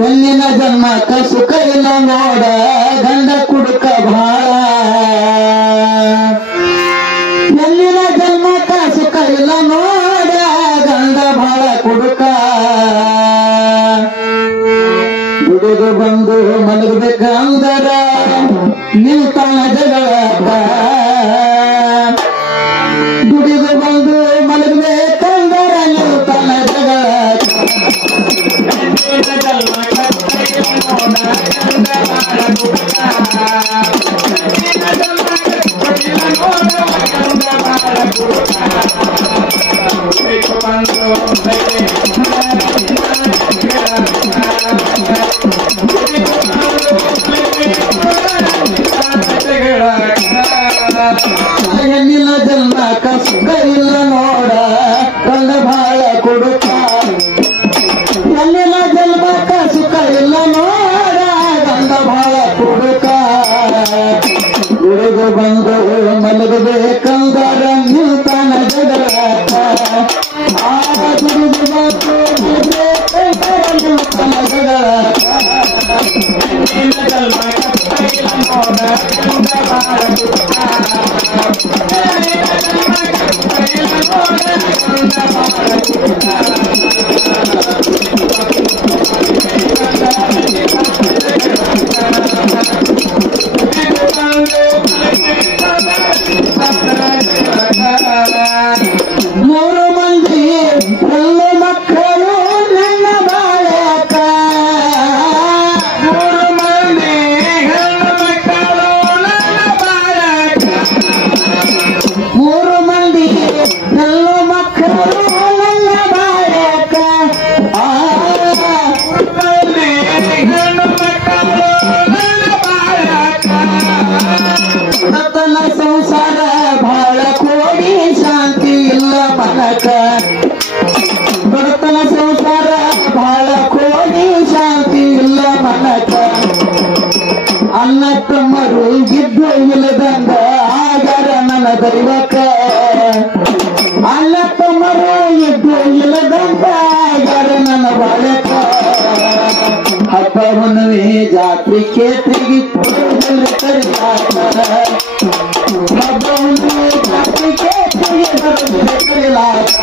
ಹೆಣ್ಣಿನ ಜನ್ಮಕ್ಕ ಸುಖ ಇಲ್ಲ ನೋಡ ಗಂಡ ಕುಡುಕ ಭಾಳ ಹೆಣ್ಣಿನ ಜನ್ಮಕ್ಕ ಸುಖ ಇಲ್ಲ ನೋಡ ಗಂಡ ಭಾಳ ಕುಡುಕ ದುಡಿದು ಬಂದು ಮಲಗಬೇಕಂದರ ನಿಲ್ತಾನ ಜಗಳಕ ದುಡಿದು ಬಂದು ಮಲಗಬೇಕಂದರ ನಿಲ್ತಾನ ಜಗಳಕ ಹೆಣ್ಣಿನ ಜನ್ಮಕ್ಕ ಸುಖ ಇಲ್ಲ ನೋಡ ಗಂಡ ಭಾಳ ಕುಡುಕ ಹೆಣ್ಣಿನ ಜನ್ಮಕ್ಕ ಸುಖ ಇಲ್ಲ ನೋಡ ಗಂಡ ಭಾಳ ಕುಡುಕ ದುಡಿದು ಬಂದು ಮಲಗಬೇಕಂದರ ನಿಲ್ತಾನ ಜಗಳಕ ದುಡಿದು ಬಂದು ಮಲಗಬೇಕಂದರ ನಿಲ್ತಾನ ಜಗಳಕ ಮೂರು ಮಂದಿ ಎಲ್ಲ ಮಕ್ಕಳು ನನ್ನ ಬಾಳಕ ಮೂರು ಮಂದಿ ಹೆಣ್ಣು ಮಕ್ಕಳು ನನ್ನ ಬಾಳಕ ಮೂರು ಮಂದಿ ಎಲ್ಲ ಮಕ್ಕಳು ನನ್ನ ಬಾಳಕ ಹೆಣ್ಣು ಮಕ್ಕಳು ನನ್ನ ಬಾಳಕ ತನ್ನ ಸಂಸಾರ ಭಾಳ ಕೋಡಿ ಶಾಂತಿ ಇಲ್ಲ ಮನಕ ಬಡತನ ಸಂಸಾರ ಭಾಳ ಕೋಡಿ ಶಾಂತಿ ಇಲ್ಲ ಮನಕ ಅನ್ನ ತಮ್ಮರು ಗಿದ್ದು ಇಲ್ಲದಂಗ ಆಗರ ನನ್ನ ದೈವಕ ಅನ್ನ ತಮ್ಮರು ಇದ್ದು ಇಲ್ಲದಂಗ ಆಗರ ನನ್ನ ಬಾಳಕ ಹಬ್ಬ ಹುಣ್ಣಿಮೆ ಜಾತ್ರೆ ಕೇತ್ರಿಗೆ ಕರಿತಾರ ಹಬ್ಬ ಹುಣ್ಣಿಮೆ ಜಾತ್ರೆ ಕೇತ್ರಿಗೆ ಕರಿಲಾಕ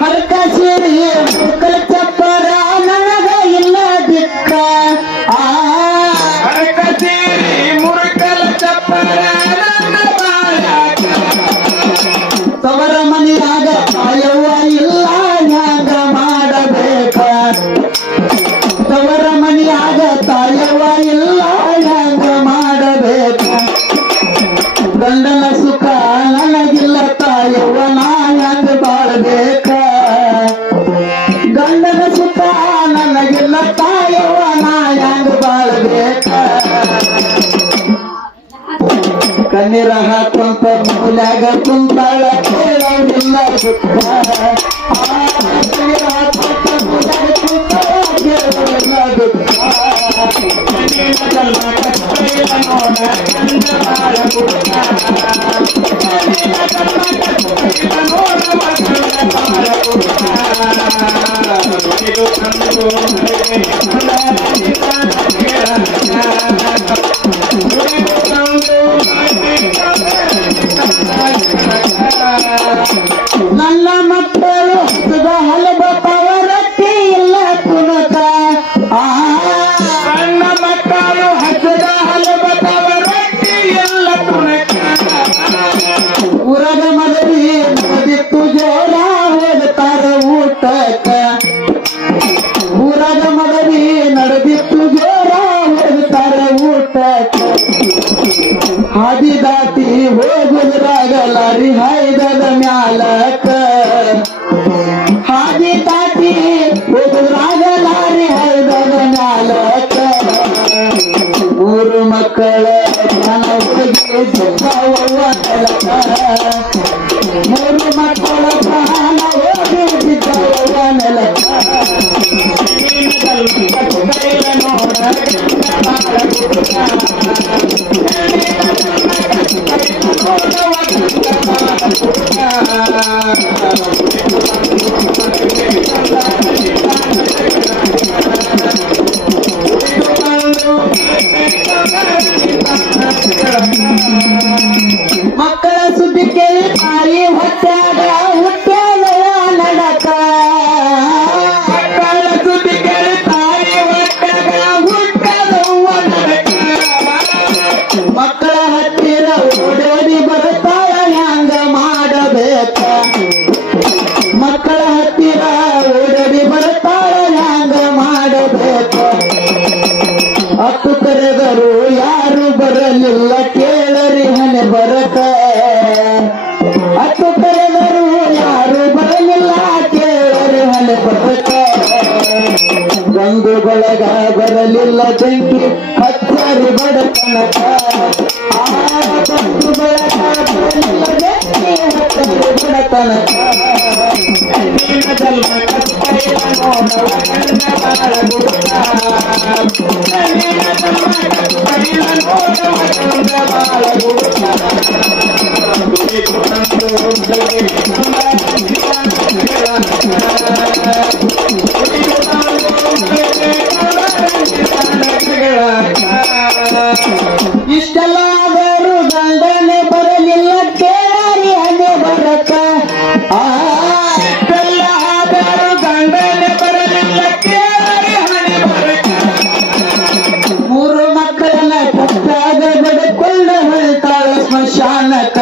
ಹರಕ ಸೇರಿ ಮುಕ್ಕಲ ಚಪ್ಪರ ನನಗ ಇಲ್ಲ ದಿಕ್ಕ ಹರಕ ಸೇರಿ ಮುರುಕಲ ಚಪ್ಪರ ನನ್ನ ಬಾಳಕ ತವರ ಮನೆಯಾಗ ತಾಯವ್ವ ಇಲ್ಲ ಹ್ಯಾಂಗ ಮಾಡಬೇಕ ತವರ ಮನೆಯಾಗ ತಾಯವ್ವ ಇಲ್ಲ ಹ್ಯಾಂಗ ಮಾಡಬೇಕ ಗಂಡನ ಸುಖ ನನಗಿಲ್ಲ ತಾಯವ್ವ ನಾ ಹ್ಯಾಂಗ ಬಾಳ್ಬೇಕ ಗಂಡನ ಸುಖ ನನಗಿಲ್ಲ ತಾಯವ್ವ ನಾ ಹ್ಯಾಂಗ ಬಾಳ್ಬೇಕ ಕಣ್ಣೀರ ಹಾಕಂತ ಮೂಲ್ಯಾಗ ಕುಂತಾಳ ಕೇಳೋದಿಲ್ಲ ದುಃಖ ಕಣ್ಣೀರ ಹಾಕಂತ ಮೂಲ್ಯಾಗ ಕುಂತಾಳ ಕೇಳೋದಿಲ್ಲ ದುಃಖ ನನ್ನ ಮಕ್ಕಳು ಹಲವು ಪವರಟ್ಟಿ ಇಲ್ಲ ಕುಣಕ ನನ್ನ ಮಕ್ಕಳು ಹಸದ ಹಲವು ಪವರಟ್ಟಿ ಇಲ್ಲ ಕುಣಕ ಊರದ ಮದುವೆ ನಡೆದಿತ್ತು ಜೋರ ಹೋಗ್ತಾರ ಊಟಕ ಊರದ ಮದುವೆ ನಡೆದಿತ್ತು ಜೋರ ಹೋಗ್ತಾರ ಊಟಕ ಹಾದಿ ದಾಟಿ ಹೋಗುದ್ರಾಗಲಾರಿ ಹಾಯ್ದದ ಮ್ಯಾಲಕ ಹಾದಿ ದಾಟಿ ಹೋಗುದ್ರಾಗಲಾರಿ ಹಾಯ್ದದ ಮ್ಯಾಲಕ ಮೂರು ಮಕ್ಕಳ ಮನ ಹೋಗಿ ಮೂರು ಮಕ್ಕಳ ಪ್ರಾಣ ಹೋಗಿದ್ದವ ನೆಲಕ್ಕ ಮಕ್ಕಳ ಸುದ್ದಿ ಕೇಳಿ ತಾಯಿ ಹೊಟ್ಟಾಗ ಹುಟ್ಟ್ಯಾದವ ನಡಕ ಮಕ್ಕಳ ಸುದ್ದಿ ಕೇಳಿ ತಾಯಿ ಹೊಟ್ಟಾಗ ಹುಟ್ಟ್ಯಾದವ ನಡಕ ಮಕ್ಕಳ ಹತ್ತಿರ ಓಡೋಡಿ ಬರ್ತಾಳ ಹ್ಯಾಂಗ ಮಾಡಬೇಕ ಮಕ್ಕಳ ಹತ್ತಿರ ಓಡೋಡಿ ಬರ್ತಾಳ ಹ್ಯಾಂಗ ಮಾಡಬೇಕ ಹತ್ತು ಕರೆದರು ಯಾರು ಬರಲಿಲ್ಲ ಕೇಳರಿ ಹಣೆ ಬರಕ ಹತ್ತು ಕರೆದರು ಯಾರು ಬರಲಿಲ್ಲ ಕೇಳರಿ ಹಣೆ ಬರಕ ಗಂಗು ಬಳಗ ಬರಲಿಲ್ಲ ಬೆಂಕಿ ಹತ್ತರಿ ಬಡತನಕ ಗಂಗು ಬಳಗ ಬರಲಿಲ್ಲ ಬೆಂಕಿ ಹತ್ತರಿ ಬಡತನಕ ಇಷ್ಟೆಲ್ಲ ಆದರೂ ಗಂಡನೆ ಬರಲಿಲ್ಲ ಕೇಳಿ ಹಣೆ ಬರಕ ಇಷ್ಟೆಲ್ಲ ಆದರೂ ಗಂಡನೆ ಬರಲಿಲ್ಲ ಕೇಳಿ ಹಣೆ ಬರಕ ಮೂರು ಮಕ್ಕಳನ್ನ ಕಷ್ಟಾಗ ಬಡ್ಕೊಂಡು ಹೊರಟಾಳ ಸ್ಮಶಾನಕ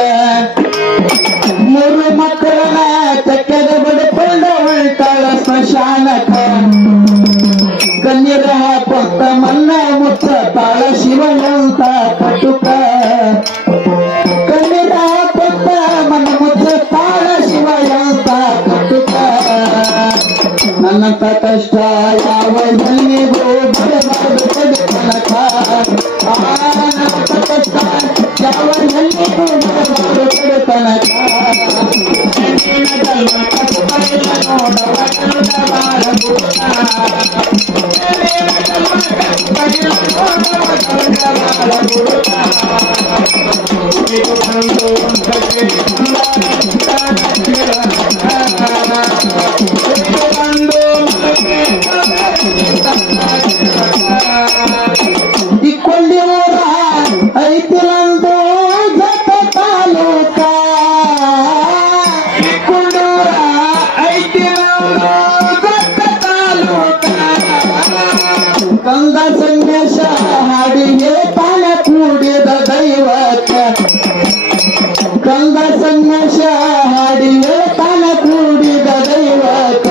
ಮೂರು ಮಕ್ಕಳನ್ನ ಚಕ್ಕೆದ ಬಡ್ಕೊಂಡು ಹೊರಟಾಳ ಸ್ಮಶಾನಕ ಕಣ್ಣೀರ ಹಾಕೊಂತ ಮನ್ನ ಮುಚ್ಚ ತಾಳ ಶಿವನಂತ ಕಟುಕ ಕಣ್ಣೀರ ಹಾಕೊಂತ ಮನ್ನ ಮುಚ್ಚ ತಾಳ ಶಿವನಂತ ಕಟುಕ ನನ್ನಂತ ಕಷ್ಟ ಯಾವ ಜನ್ಮಿಗೂ ಬರಬಾರದು ಬದುಕನಕ ನನ್ನಂತ ಕಷ್ಟ ಯಾವ ಜನ್ಮಿಗೂ ಬರಬಾರದು ಬದುಕನಕ ಇಕ್ಕೊಂಡಿವರ ಐತಿಲಂದು ಜತ ತಾಲೂಕ ಇಕ್ಕೊಂಡೂರ ಐತಿಲಂದು ಜತ ತಾಲೂಕ ಗಂಗಾ ಸಂದೇಶ ಹಾಡಿಗೆ ತಾನ ಕೂಡಿದ ದೈವಕ ಗಂಗಾ ಸಂದೇಶ ಹಾಡಿಗೆ ತಾನ ಕೂಡಿದ ದೈವಕ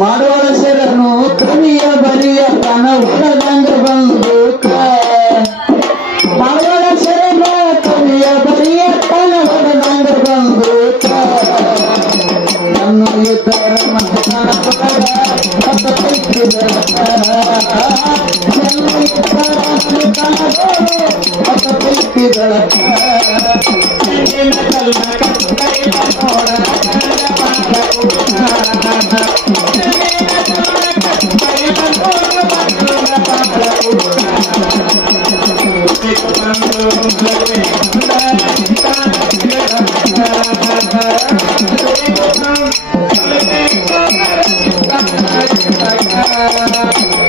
ಮಾಡೋಳ ಶರಣು ಕವಿಯ ಬರಿಯ ತನ ಹೊರದಂಗ ಬಂದೂಕ ಮಾಡೋಳ ಶರಣು ಕವಿಯ ಬರಿಯ ತನ ಹೊರದಂಗ ಬಂದೂಕ ನನ್ನ ಇದ್ದರ ಮತನ ಪದ ಹತ ಕೈಕಿದರ ನನ್ನ ಇದ್ದರ ಮತನ ಹತ ಕೈಕಿದರ ಕಲ್ಮ ಕೈಲ ನೋಡ Thank you.